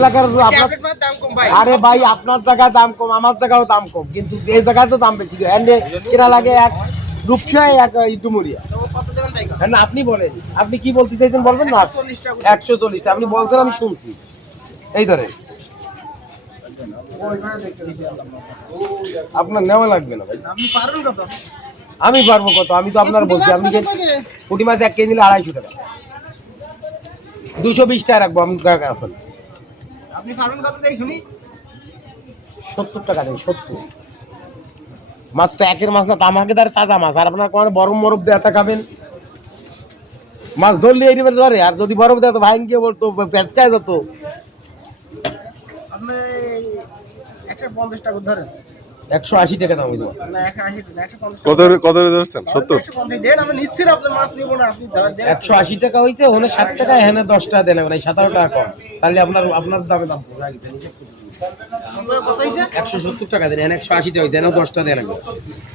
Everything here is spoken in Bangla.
এলাকার আরে ভাই আপনার জায়গায় দাম কম, আমার জায়গাও দাম কম, কিন্তু এই জায়গায় তো দাম বেশি। কেনা লাগে এক রূপসায় এক ডুমুরিয়া। না আপনি বলেন, আপনি কি বলতে চাইছেন বলবেন না। 140 আপনি বলছেন, আমি শুনছি। এই ধরে আপনার নেওয়া লাগবে না ভাই। আপনি পারবেন কত? আমি পারবো কত? আমি তো আপনার বলছি, আপনি যে পুঁটি মাছ 1 কেজি নিলে 250 টাকা, 220 টাকা রাখবো আমি। এখন আপনি পারবেন কত দেখুনি? 70 টাকা দেন। 70 মাছটা একের মাছ না, তামাকেদার তাজা মাছ। আর আপনার কোনো বরফ মরফ দিয়ে খাবেন মাছ ধরলে এই ধরে, আর যদি বরফ দেয় তো ভাইঙ্গে বলতো, পেঁচকায় যেত। আপনি 150 টাকা ধরেন। 180 টাকা দাম হয়েছে। না 180 না 150 কত ধরছেন? 70? 150 দেন, আমি নিশ্চিত আপনার মাছ নিব না, আপনি ধরেন। 180 টাকা হয়েছে, ওখানে 60 টাকা, এখানে 10 টাকা দেন, মানে 17 টাকা কম। তাহলে আপনার দামে দাম পুরো আগে কত হইছে? 170 টাকা দেন, 180 টাকা হয়েছে, 10 টাকা দেন।